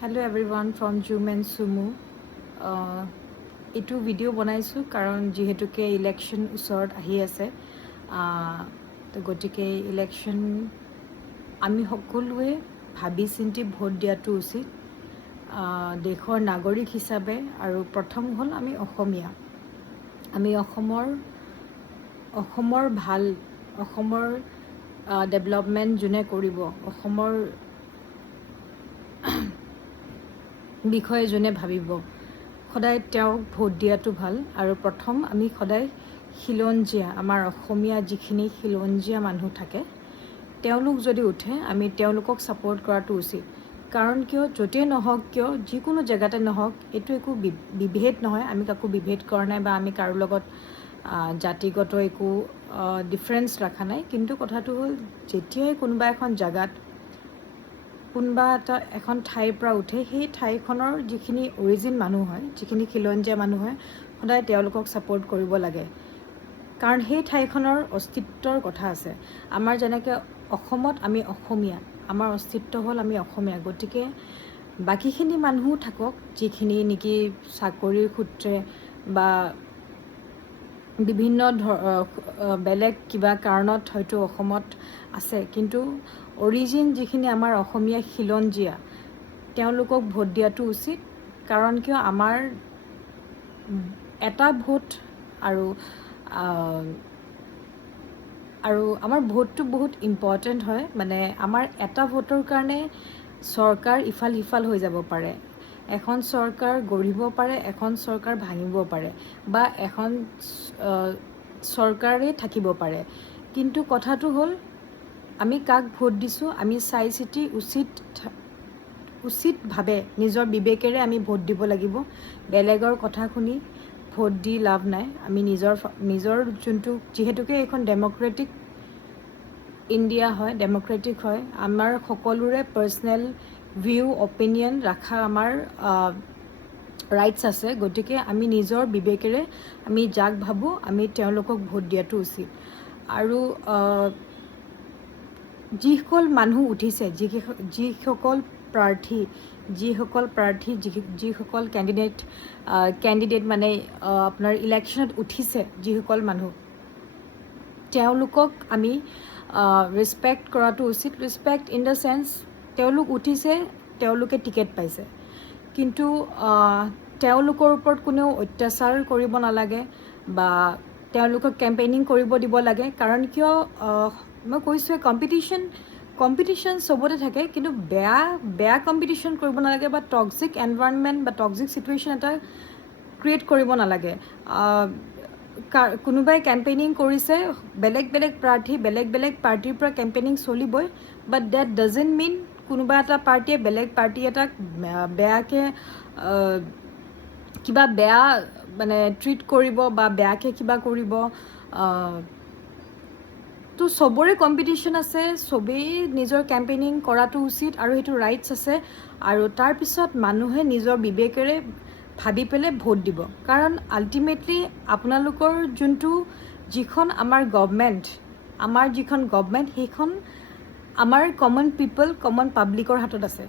Hello everyone from Zoom and Sumu. এইটো video' বনাইছোঁ কাৰণ যিহেতুকে ইলেকশ্যন ওচৰত আহি আছে তো গতিকে ইলেকশ্যন আমি সকলোৱে ভাবি চিন্তি ভোট দিয়াটো উচিত দেশৰ নাগৰিক হিচাপে। আৰু প্ৰথম হ'ল আমি অসমীয়া, আমি অসমৰ ভাল, অসমৰ ডেভেলপমেণ্ট যোনে কৰিব, অসমৰ বিষয়ে যোনে ভাবিব, সদায় তেওঁক ভোট দিয়াটো ভাল। আৰু প্ৰথম আমি সদায় খিলঞ্জীয়া, আমাৰ অসমীয়া যিখিনি খিলঞ্জীয়া মানুহ থাকে তেওঁলোক যদি উঠে আমি তেওঁলোকক ছাপোৰ্ট কৰাটো উচিত। কাৰণ কিয়, য'তেই নহওক কিয়, যিকোনো জেগাতে নহওক, এইটো একো বিভেদ নহয়, আমি কাকো বিভেদ কৰা নাই বা আমি কাৰো লগত জাতিগত একো ডিফাৰেঞ্চ ৰখা নাই। কিন্তু কথাটো হ'ল, যেতিয়াই কোনোবা এখন জেগাত কোনোবা এখন ঠাইৰ পৰা উঠে, সেই ঠাইখনৰ যিখিনি অৰিজিন মানুহ হয়, যিখিনি খিলঞ্জীয়া মানুহ হয়, সদায় তেওঁলোকক ছাপোৰ্ট কৰিব লাগে। কাৰণ সেই ঠাইখনৰ অস্তিত্বৰ কথা আছে। আমাৰ যেনেকৈ অসমত আমি অসমীয়া, আমাৰ অস্তিত্ব হ'ল আমি অসমীয়া। গতিকে বাকীখিনি মানুহো থাকক, যিখিনি নেকি চাকৰিৰ সূত্ৰে বা বিভিন্ন বেলেগ কিবা কাৰণত হয়তো অসমত আছে, কিন্তু অৰিজিন যিখিনি আমাৰ অসমীয়া খিলঞ্জীয়া, তেওঁলোকক ভোট দিয়াটো উচিত। কাৰণ কিয়, আমাৰ এটা ভোট আৰু আমাৰ ভোটটো বহুত ইম্পৰ্টেণ্ট হয়। মানে আমাৰ এটা ভোটৰ কাৰণে চৰকাৰ ইফাল সিফাল হৈ যাব পাৰে, এখন চৰকাৰ গঢ়িব পাৰে, এখন চৰকাৰ ভাঙিব পাৰে, বা এখন চৰকাৰেই থাকিব পাৰে। কিন্তু কথাটো হ'ল, আমি কাক ভোট দিছোঁ আমি চাই চিতি উচিতভাৱে নিজৰ বিবেকেৰে আমি ভোট দিব লাগিব। বেলেগৰ কথা শুনি ভোট দি লাভ নাই। আমি নিজৰ যোনটো, যিহেতুকে এইখন ডেম'ক্ৰেটিক ইণ্ডিয়া হয়, ডেম'ক্ৰেটিক হয়, আমাৰ সকলোৰে পাৰ্চনেল ভিউ অপিনিয়ন ৰখা আমাৰ ৰাইটছ আছে। গতিকে আমি নিজৰ বিবেকেৰে আমি যাক ভাবোঁ আমি তেওঁলোকক ভোট দিয়াটো উচিত। আৰু যিসকল মানুহ উঠিছে, যিসকল প্ৰাৰ্থী যিসকল কেণ্ডিডেট মানে আপোনাৰ ইলেকশ্যনত উঠিছে, যিসকল মানুহ, তেওঁলোকক আমি ৰেচপেক্ট কৰাটো উচিত। ৰেচপেক্ট ইন দ্য চেন্স, তেওঁলোক উঠিছে, তেওঁলোকে টিকেট পাইছে, কিন্তু তেওঁলোকৰ ওপৰত কোনেও অত্যাচাৰ কৰিব নালাগে বা তেওঁলোকক কেম্পেইনিং কৰিব দিব লাগে। কাৰণ কিয়, মই কৈছোঁৱে, কম্পিটিশ্যন চবতে থাকে, কিন্তু বেয়া কম্পিটিশ্যন কৰিব নালাগে বা টক্সিক এনভাইৰনমেণ্ট বা টক্সিক চিটুৱেশ্যন এটা ক্ৰিয়েট কৰিব নালাগে। কোনোবাই কেম্পেইনিং কৰিছে, বেলেগ বেলেগ পাৰ্টিৰ পৰা কেম্পেইনিং চলিবই, বাট ডেট ডাজেণ্ট মিন কোনোবা এটা পাৰ্টীয়ে বেলেগ পাৰ্টী এটাক বেয়াকৈ কিবা বেয়া মানে ট্ৰিট কৰিব বা বেয়াকৈ কিবা কৰিব। তো চবৰে কম্পিটিশ্যন আছে, চবেই নিজৰ কেম্পেইনিং কৰাটো উচিত আৰু সেইটো ৰাইটছ আছে। আৰু তাৰপিছত মানুহে নিজৰ বিবেকেৰে ভাবি পেলাই ভোট দিব। কাৰণ আল্টিমেটলি আপোনালোকৰ যিখন আমাৰ গভমেণ্ট, সেইখন আমাৰ কমন পিপল, কমন পাব্লিকৰ হাতত আছে।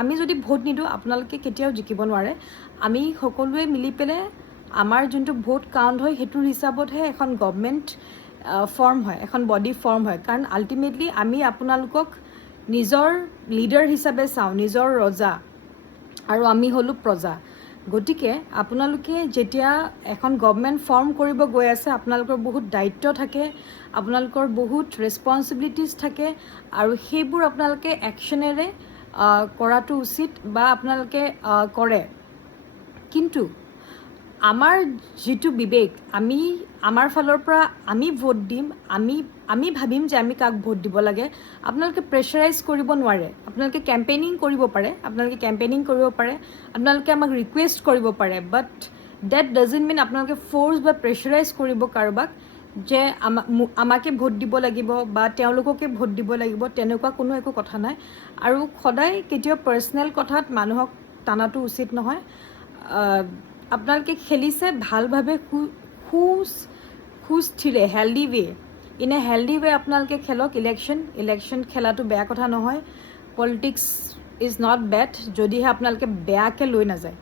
আমি যদি ভোট নিদিওঁ আপোনালোকে কেতিয়াও জিকিব নোৱাৰে। আমি সকলোৱে মিলি পেলাই আমাৰ যোনটো ভোট কাউণ্ট হয় সেইটোৰ হিচাপতহে এখন গভমেণ্ট ফৰ্ম হয়, এখন বডি ফৰ্ম হয়। কাৰণ আল্টিমেটলি আমি আপোনালোকক নিজৰ লিডাৰ হিচাপে চাওঁ, নিজৰ ৰজা, আৰু আমি হ'লোঁ প্ৰজা। গতিকে আপোনালোকে যেতিয়া এখন গভমেণ্ট ফৰ্ম কৰিব গৈ আছে, আপোনালোকৰ বহুত দায়িত্ব থাকে, আপোনালোকৰ বহুত ৰেচপনচিবিলিটিজ থাকে, আৰু সেইবোৰ আপোনালোকে একশ্যনেৰে কৰাটো উচিত বা আপোনালোকে কৰে। কিন্তু আমাৰ যিটো বিবেক, আমাৰ ফালৰ পৰা আমি ভোট দিম, আমি ভাবিম যে আমি কাক ভোট দিব লাগে। আপোনালোকে প্ৰেছাৰাইজ কৰিব নোৱাৰে। আপোনালোকে কেম্পেইনিং কৰিব পাৰে, আপোনালোকে আমাক ৰিকুৱেষ্ট কৰিব পাৰে, বাট ডেট ডাজেণ্ট মিন আপোনালোকে ফ'ৰ্চ বা প্ৰেছাৰাইজ কৰিব কাৰোবাক যে আমাকে ভোট দিব লাগিব বা তেওঁলোককে ভোট দিব লাগিব। তেনেকুৱা কোনো একো কথা নাই। আৰু সদায় কেতিয়াও পাৰ্চনেল কথাত মানুহক টানাটো উচিত নহয়। আপোনালোকে খেলিছে ভালভাৱে, সুস্থিৰে, হেল্ডি ৱে, আপোনালোকে খেলক। ইলেকশ্যন খেলাটো বেয়া কথা নহয়। পলিটিক্স ইজ নট বেড যদিহে আপোনালোকে বেয়াকৈ লৈ নাযায়।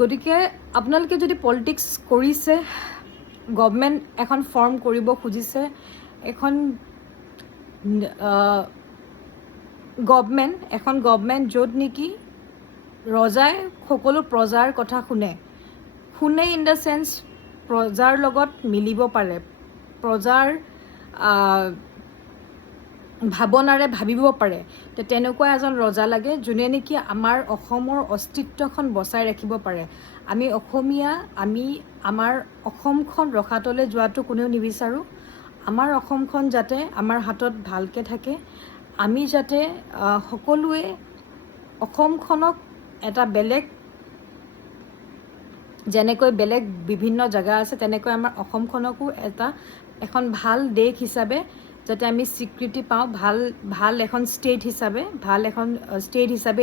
গতিকে আপোনালোকে যদি পলিটিক্স কৰিছে, গভমেণ্ট এখন ফৰ্ম কৰিব খুজিছে, এখন গভমেণ্ট য'ত নেকি ৰজাই সকলো প্ৰজাৰ কথা শুনে ইন দ্য চেন্স প্ৰজাৰ লগত মিলিব পাৰে, প্ৰজাৰ ভাৱনাৰে ভাবিব পাৰে, তেনেকুৱা এজন ৰজা লাগে যোনে নেকি আমাৰ অসমৰ অস্তিত্বখন বচাই ৰাখিব পাৰে। আমি অসমীয়া, আমাৰ অসমখন ৰসাতলৈ যোৱাটো কোনেও নিবিচাৰোঁ। আমাৰ অসমখন যাতে আমাৰ হাতত ভালকৈ থাকে, আমি যাতে সকলোৱে অসমখনক এটা বেলেগ, যেনেকৈ বেলেগ বিভিন্ন জেগা আছে তেনেকৈ আমাৰ অসমখনকো এখন ভাল দেশ হিচাপে যাতে আমি স্বীকৃতি পাওঁ, ভাল এখন ষ্টেট হিচাপে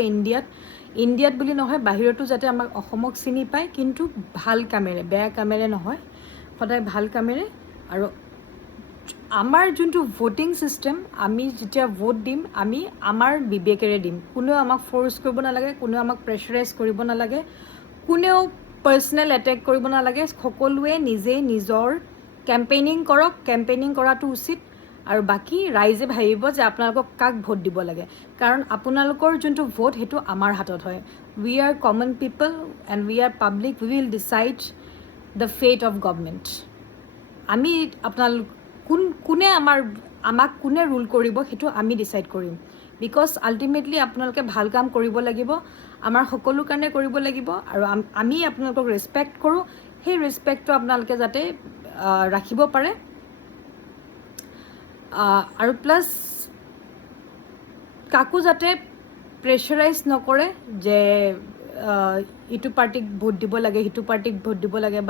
ইণ্ডিয়াত বুলি নহয় বাহিৰতো যাতে আমাক অসমক চিনি পায়, কিন্তু ভাল কামেৰে, বেয়া কামেৰে নহয়, সদায় ভাল কামেৰে। আৰু আমাৰ যোনটো ভোটিং ছিষ্টেম, আমি যেতিয়া ভোট দিম আমি আমাৰ বিবেকেৰে দিম, কোনেও আমাক ফ'ৰ্চ কৰিব নালাগে, কোনেও আমাক প্ৰেছাৰাইজ কৰিব নালাগে, কোনেও পাৰ্চনেল এটেক কৰিব নালাগে। সকলোৱে নিজেই নিজৰ কেম্পেইনিং কৰক, কেম্পেইনিং কৰাটো উচিত। আৰু বাকী ৰাইজে ভাবিব যে আপোনালোকক কাক ভোট দিব লাগে, কাৰণ আপোনালোকৰ যোনটো ভোট সেইটো আমাৰ হাতত হয়। We are common people and we are public, we will decide the fate of government. আমি আমাক কোনে ৰুল কৰিব সেইটো আমি ডিচাইড কৰিম, বিকজ আল্টিমেটলি আপোনালোকে ভাল কাম কৰিব লাগিব, আমাৰ সকলো কাৰণে কৰিব লাগিব। আৰু আমি আপোনালোকক ৰেচপেক্ট কৰোঁ, সেই ৰেচপেক্টটো আপোনালোকে যাতে ৰাখিব পাৰে। আৰু প্লাছ কাকো যাতে প্ৰেছাৰাইজ নকৰে যে ইটো পাৰ্টিক ভোট দিব লাগে, সিটো পাৰ্টিক ভোট দিব লাগে,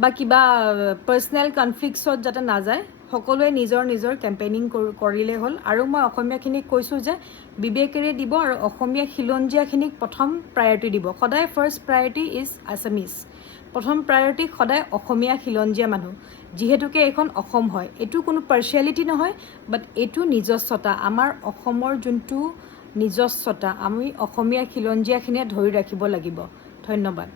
বা কিবা পাৰ্চনেল কনফ্লিক্টছত যাতে নাযায়। সকলোৱে নিজৰ কেম্পেইনিং কৰিলেই হ'ল। আৰু মই অসমীয়াখিনিক কৈছোঁ যে বিবেকেৰে দিব, আৰু অসমীয়া খিলঞ্জীয়াখিনিক প্ৰথম প্ৰায়ৰিটি দিব। সদায় ফাৰ্ষ্ট প্ৰায়ৰিটি ইজ আছামিজ, প্ৰথম প্ৰায়ৰিটি সদায় অসমীয়া খিলঞ্জীয়া মানুহ, যিহেতুকে এইখন অসম হয়। এইটো কোনো পাৰ্চিয়েলিটি নহয়, বাট এইটো নিজস্বতা, আমাৰ অসমৰ যোনটো নিজস্বতা আমি অসমীয়া খিলঞ্জীয়াখিনিয়ে ধৰি ৰাখিব লাগিব। ধন্যবাদ।